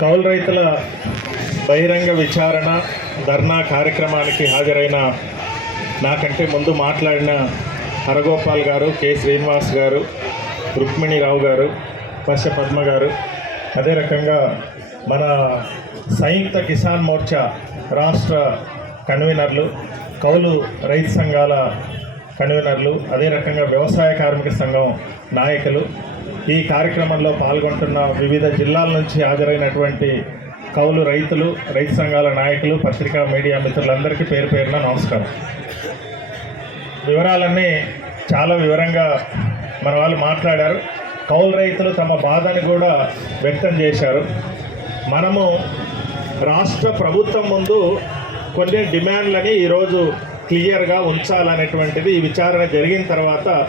కౌలు రైతుల బహిరంగ విచారణ ధర్నా కార్యక్రమానికి హాజరైన నాకంటే ముందు మాట్లాడిన హరగోపాల్ గారు కె. శ్రీనివాస్ గారు రుక్మిణిరావు గారు పశ పద్మ గారు. అదే రకంగా మన సంయుక్త కిసాన్ మోర్చా రాష్ట్ర కన్వీనర్లు కౌలు రైతు సంఘాల కన్వీనర్లు అదే రకంగా వ్యవసాయ కార్మిక సంఘం నాయకులు ఈ కార్యక్రమంలో పాల్గొంటున్న వివిధ జిల్లాల నుంచి హాజరైనటువంటి కౌలు రైతులు రైతు సంఘాల నాయకులు పత్రికా మీడియా మిత్రులందరికీ పేరు పేరున నమస్కారం. వివరాలన్నీ చాలా వివరంగా మన వాళ్ళు మాట్లాడారు. కౌలు రైతులు తమ బాధని కూడా వ్యక్తం చేశారు. మనము రాష్ట్ర ప్రభుత్వం ముందు కొన్ని డిమాండ్లని ఈరోజు క్లియర్గా ఉంచాలనేటువంటిది ఈ విచారణ జరిగిన తర్వాత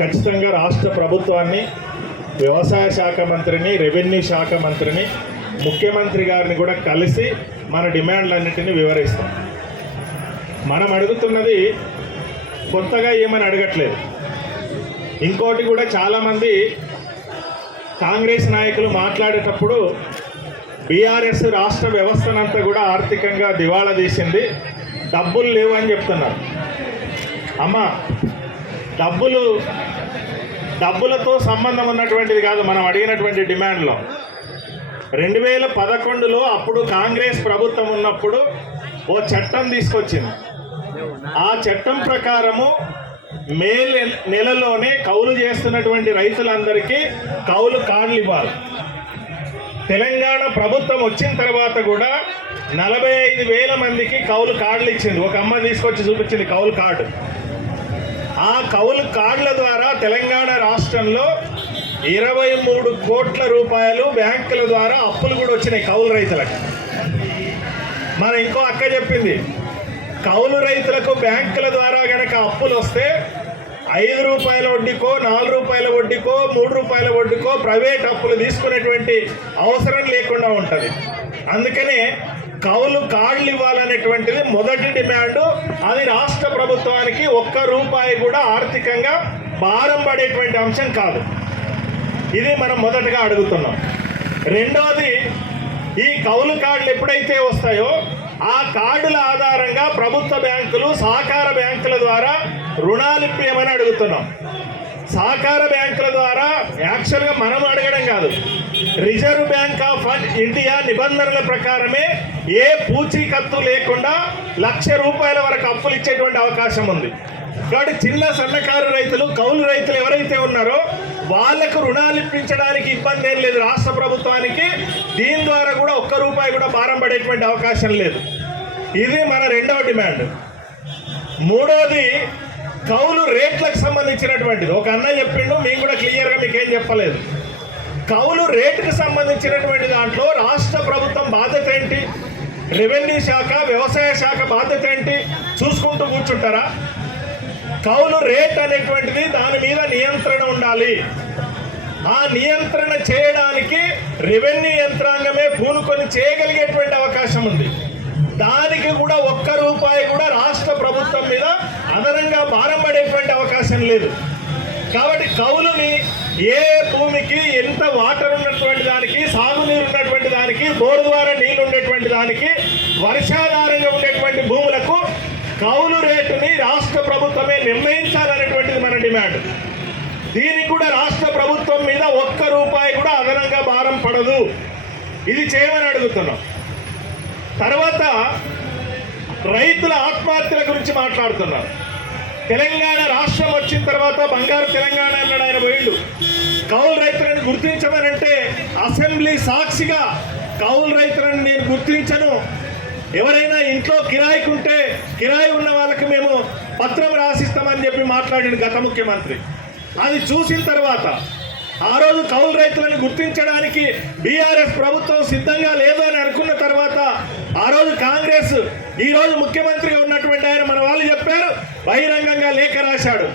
ఖచ్చితంగా రాష్ట్ర ప్రభుత్వాన్ని వ్యవసాయ శాఖ మంత్రిని రెవెన్యూ శాఖ మంత్రిని ముఖ్యమంత్రి గారిని కూడా కలిసి మన డిమాండ్లన్నింటినీ వివరిస్తాం. మనం అడుగుతున్నది కొత్తగా ఏమని అడగట్లేదు. ఇంకోటి కూడా చాలామంది కాంగ్రెస్ నాయకులు మాట్లాడేటప్పుడు బీఆర్ఎస్ రాష్ట్ర వ్యవస్థనంతా కూడా ఆర్థికంగా దివాళా తీసింది. డబ్బులు లేవు అని చెప్తున్నారు. అమ్మ డబ్బులు డబ్బులతో సంబంధం ఉన్నటువంటిది కాదు మనం అడిగినటువంటి డిమాండ్లో. రెండు వేల పదకొండులో అప్పుడు కాంగ్రెస్ ప్రభుత్వం ఉన్నప్పుడు ఓ చట్టం తీసుకొచ్చింది. ఆ చట్టం ప్రకారము మే నెలలోనే కౌలు చేస్తున్నటువంటి రైతులందరికీ కౌలు కార్డులు ఇవ్వాలి. తెలంగాణ ప్రభుత్వం వచ్చిన తర్వాత కూడా నలభై ఐదు వేల మందికి కౌలు కార్డులు ఇచ్చింది. ఒక అమ్మ తీసుకొచ్చి చూపించింది కౌలు కార్డు. ఆ కౌలు కార్డుల ద్వారా తెలంగాణ రాష్ట్రంలో ఇరవై మూడు కోట్ల రూపాయలు బ్యాంకుల ద్వారా అప్పులు కూడా వచ్చినాయి కౌలు రైతులకు. మన ఇంకో అక్క చెప్పింది కౌలు రైతులకు బ్యాంకుల ద్వారా గనక అప్పులు వస్తే ఐదు రూపాయల వడ్డీకో నాలుగు రూపాయల వడ్డీకో మూడు రూపాయల వడ్డీకో ప్రైవేట్ అప్పులు తీసుకునేటువంటి అవసరం లేకుండా ఉంటుంది. అందుకనే కౌలు కార్డులు ఇవ్వాలనేటువంటిది మొదటి డిమాండ్. అది రాష్ట్ర ప్రభుత్వానికి ఒక్క రూపాయి కూడా ఆర్థికంగా భారం పడేటువంటి అంశం కాదు. ఇది మనం మొదటగా అడుగుతున్నాం. రెండవది ఈ కౌలు కార్డులు ఎప్పుడైతే వస్తాయో ఆ కార్డుల ఆధారంగా ప్రభుత్వ బ్యాంకులు సహకార బ్యాంకుల ద్వారా రుణాలు ఇప్పేయమని అడుగుతున్నాం. సహకార బ్యాంకుల ద్వారా యాక్చువల్గా మనం అడగడం కాదు. రిజర్వ్ బ్యాంక్ ఆఫ్ ఇండియా నిబంధనల ప్రకారమే ఏ పూచీకత్తు లేకుండా లక్ష రూపాయల వరకు అప్పులు ఇచ్చేటువంటి అవకాశం ఉంది. కాబట్టి చిన్న సన్నకారు రైతులు కౌలు రైతులు ఎవరైతే ఉన్నారో వాళ్ళకు రుణాలు ఇప్పించడానికి ఇబ్బంది ఏం లేదు. రాష్ట్ర ప్రభుత్వానికి దీని ద్వారా కూడా ఒక్క రూపాయి కూడా భారం పడేటువంటి అవకాశం లేదు. ఇది మన రెండవ డిమాండ్. మూడవది కౌలు రేట్లకు సంబంధించినటువంటిది. ఒక అన్న చెప్పిండు మేము కూడా క్లియర్గా మీకేం చెప్పలేదు. కౌలు రేటుకు సంబంధించినటువంటి దాంట్లో రాష్ట్ర ప్రభుత్వం బాధ్యత ఏంటి? రెవెన్యూ శాఖ వ్యవసాయ శాఖ బాధ్యత ఏంటి? చూసుకుంటూ కూర్చుంటారా? కౌలు రేట్ అనేటువంటిది దాని మీద నియంత్రణ ఉండాలి. ఆ నియంత్రణ చేయడానికి రెవెన్యూ యంత్రాంగమే పూనుకొని చేయగలిగేటువంటి అవకాశం ఉంది. దానికి కూడా ఒక్క రూపాయి కూడా రాష్ట్ర ప్రభుత్వం మీద అదనంగా భారం పడేటువంటి అవకాశం లేదు. కాబట్టి కౌలుని ఏ భూమికి ఎంత వాటర్ ఉన్నటువంటి దానికి సాగునీరు ఉన్నటువంటి దానికి బోరు ద్వారా నీళ్ళు ఉండేటువంటి దానికి వర్షాధారంగా ఉండేటువంటి భూములకు కౌలు రేటుని రాష్ట్ర ప్రభుత్వమే నిర్ణయించాలనేటువంటిది మన డిమాండ్. దీనికి కూడా రాష్ట్ర ప్రభుత్వం మీద ఒక్క రూపాయి కూడా అదనంగా భారం పడదు. ఇది చేయమని అడుగుతున్నాం. తర్వాత రైతుల ఆత్మహత్యల గురించి మాట్లాడుతున్నారు. తెలంగాణ రాష్ట్రం వచ్చిన తర్వాత బంగారు తెలంగాణ అన్నాడు ఆయన పోయిండు. కౌలు రైతులను గుర్తించమనంటే అసెంబ్లీ సాక్షిగా కౌలు రైతులను నేను గుర్తించను. ఎవరైనా ఇంట్లో కిరాయికి ఉంటే కిరాయి ఉన్న వాళ్ళకి మేము పత్రం రాసిస్తామని చెప్పి మాట్లాడిన గత ముఖ్యమంత్రి. అది చూసిన తర్వాత ఆ రోజు కౌలు రైతులను గుర్తించడానికి బీఆర్ఎస్ ప్రభుత్వం సిద్ధంగా లేదు అని అనుకున్న తర్వాత ఆ రోజు కాంగ్రెస్ ఈ రోజు ముఖ్యమంత్రిగా ఉన్నటువంటి ఆయన మన వాళ్ళు చెప్పారు బహిరంగంగా లేఖ రాశాడు.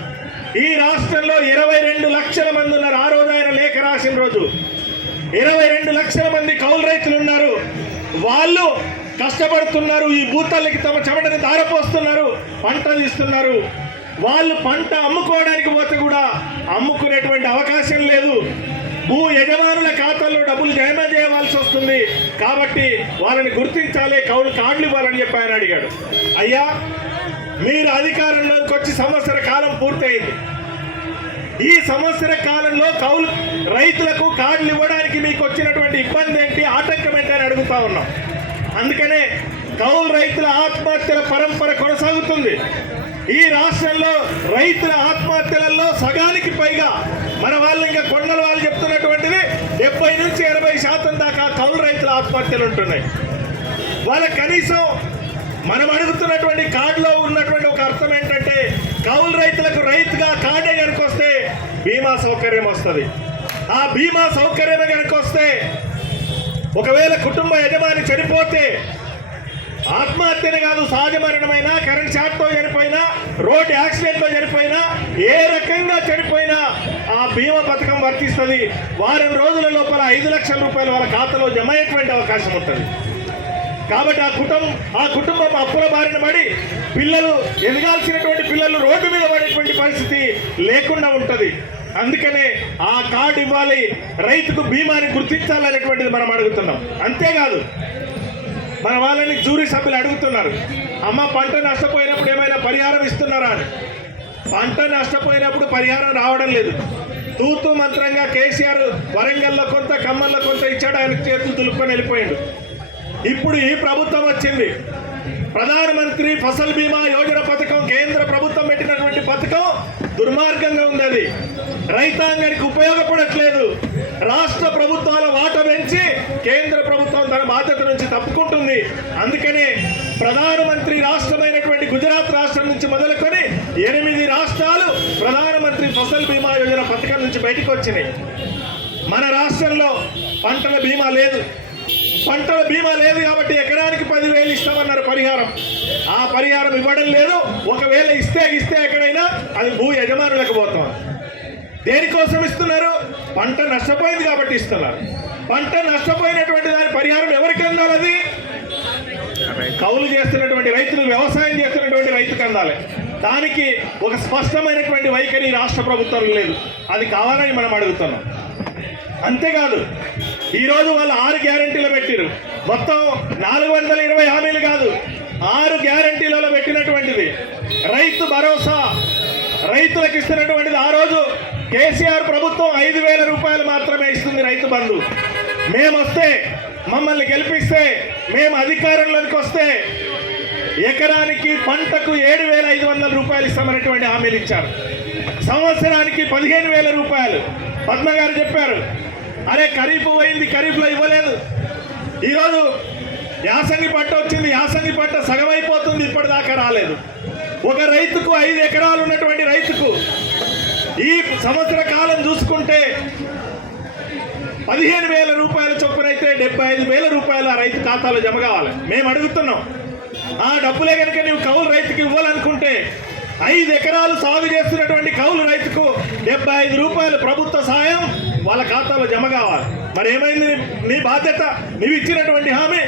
ఈ రాష్ట్రంలో ఇరవై రెండు లక్షల మంది ఉన్నారు ఆ రోజు ఆయన లేఖ రాసిన రోజు. ఇరవై రెండు లక్షల మంది కౌలు రైతులు ఉన్నారు. వాళ్ళు కష్టపడుతున్నారు ఈ భూతాలకి తమ చెమటని దారపోస్తున్నారు పంట తీస్తున్నారు వాళ్ళు పంట అమ్ముకోవడానికి పోతే కూడా అమ్ముకునేటువంటి అవకాశం లేదు. భూ యజమానుల ఖాతాల్లో డబ్బులు జమ చేయవలసి వస్తుంది. కాబట్టి వాళ్ళని గుర్తించాలి కౌలు కార్డులు ఇవ్వాలని చెప్పి ఆయన అడిగాడు. అయ్యా మీరు అధికారంలోకి వచ్చి సంవత్సర కాలం పూర్తయింది. ఈ సంవత్సర కాలంలో కౌలు రైతులకు కార్డులు ఇవ్వడానికి మీకు వచ్చినటువంటి ఇబ్బంది ఏంటి? ఆటంకం ఏంటి అని అడుగుతా ఉన్నాం. అందుకనే కౌలు రైతుల ఆత్మహత్యల పరంపర జరుగుతుంది ఈ రాష్ట్రంలో రైతుల ఆత్మహత్యలలో సగానికి పైగా మన వాళ్ళు ఇంకా కొండల వాళ్ళు చెప్తున్నటువంటిది డెబ్బై నుంచి ఎనభై శాతం దాకా కౌలు రైతుల ఆత్మహత్యలు ఉంటున్నాయి. వాళ్ళ కనీసం మనం అడుగుతున్నటువంటి కార్డులో ఉన్నటువంటి ఒక అర్థం ఏంటంటే కౌలు రైతులకు రైతుగా కార్డే కనుక వస్తే బీమా సౌకర్యం వస్తుంది. ఆ బీమా సౌకర్యమే కనుక వస్తే ఒకవేళ కుటుంబ యజమాని చనిపోతే ఆత్మహత్యనే కాదు సహజ మరణమైనా కరెంట్ షాక్తో చనిపోయినా రోడ్ యాక్సిడెంట్తో చనిపోయినా ఏ రకంగా చనిపోయినా ఆ బీమా పథకం వర్తిస్తుంది. వారం రోజుల లోపల ఐదు లక్షల రూపాయలు వాళ్ళ ఖాతాలో జమ అయ్యేటువంటి అవకాశం ఉంటుంది. కాబట్టి ఆ కుటుంబం ఆ కుటుంబం అప్పుల బారిన పడి పిల్లలు ఎదగాల్సినటువంటి పిల్లలు రోడ్డు మీద పడేటువంటి పరిస్థితి లేకుండా ఉంటుంది. అందుకనే ఆ కార్డు ఇవ్వాలి రైతుకు బీమాని గుర్తించాలనేటువంటిది మనం అడుగుతున్నాం. అంతేకాదు మన వాళ్ళని జూరీ సభ్యులు అడుగుతున్నారు. అమ్మ పంట నష్టపోయినప్పుడు ఏమైనా పరిహారం ఇస్తున్నారా అని. పంట నష్టపోయినప్పుడు పరిహారం రావడం లేదు. తూతు మంత్రంగా కేసీఆర్ వరంగల్లో కొంత ఖమ్మంలో కొంత ఇచ్చాడు ఆయన చేతులు దులుపుకొని వెళ్ళిపోయాడు. ఇప్పుడు ఈ ప్రభుత్వం వచ్చింది. ప్రధానమంత్రి ఫసల్ బీమా యోజన పథకం కేంద్ర ప్రభుత్వం పెట్టినటువంటి పథకం దుర్మార్గంగా ఉంది అది. రైతాంగానికి ఉపయోగపడట్లేదు రాష్ట్ర ప్రభుత్వాల వాట పెంచి కేంద్ర ప్రభుత్వం తన బాధ్యత నుంచి తప్పుకుంటుంది. అందుకనే ప్రధానమంత్రి రాష్ట్రమైనటువంటి గుజరాత్ రాష్ట్రం నుంచి మొదలుకొని ఎనిమిది రాష్ట్రాలు ప్రధానమంత్రి ఫసల్ బీమా యోజన పథకం నుంచి బయటకు వచ్చినాయి. మన రాష్ట్రంలో పంటల బీమా లేదు. పంటల బీమా లేదు కాబట్టి ఎకరానికి పదివేలు ఇస్తామన్నారు పరిహారం. ఆ పరిహారం ఇవ్వడం లేదు. ఒకవేళ ఇస్తే ఇస్తే ఎక్కడైనా అది భూ యజమానులకు పోతాం. దేనికోసం ఇస్తున్నారు? పంట నష్టపోయింది కాబట్టి ఇస్తున్నారు. పంట నష్టపోయినటువంటి దాని పరిహారం ఎవరికి అందాలి కౌలు చేస్తున్నటువంటి రైతులు వ్యవసాయం చేస్తున్నటువంటి రైతుకు అందాలి. దానికి ఒక స్పష్టమైనటువంటి వైఖరి రాష్ట్ర ప్రభుత్వం లేదు. అది కావాలని మనం అడుగుతున్నాం. అంతేకాదు ఈరోజు వాళ్ళు ఆరు గ్యారంటీలు పెట్టారు మొత్తం నాలుగు వందల ఇరవై హామీలు కాదు. ఆరు గ్యారంటీలలో పెట్టినటువంటిది. రైతు భరోసా. రైతులకు ఇస్తున్నటువంటిది ఆ రోజు కేసీఆర్ ప్రభుత్వం ఐదు వేల రూపాయలు మాత్రమే ఇస్తుంది రైతు బంధు. మేము వస్తే మమ్మల్ని గెలిపిస్తే మేము అధికారంలోకి వస్తే ఎకరానికి పంటకు ఏడు వేల ఐదు వందల రూపాయలు ఇస్తామనేటువంటి హామీలు ఇచ్చారు. సంవత్సరానికి పదిహేను వేల రూపాయలు. పద్మ గారు చెప్పారు అరే ఖరీఫ్ పోయింది ఖరీఫ్లో ఇవ్వలేదు. ఈరోజు యాసంగి పంట వచ్చింది యాసంగి పంట సగం అయిపోతుంది ఇప్పటిదాకా రాలేదు. ఒక రైతుకు ఐదు ఎకరాలు ఉన్నటువంటి రైతుకు ఈ సంవత్సర కాలం చూసుకుంటే పదిహేను వేల రూపాయల చొప్పున అయితే డెబ్బై ఐదు వేల రూపాయలు ఆ రైతు ఖాతాలో జమ కావాలి. మేము అడుగుతున్నాం. ఆ డబ్బులే కనుక నువ్వు కౌలు రైతుకి ఇవ్వాలనుకుంటే ఐదు ఎకరాలు సాగు చేస్తున్నటువంటి కౌలు రైతుకు డెబ్బై ఐదు రూపాయలు ప్రభుత్వ సాయం వాళ్ళ ఖాతాలో జమ కావాలి. మరి ఏమైంది నీ బాధ్యత? నీవు ఇచ్చినటువంటి హామీ.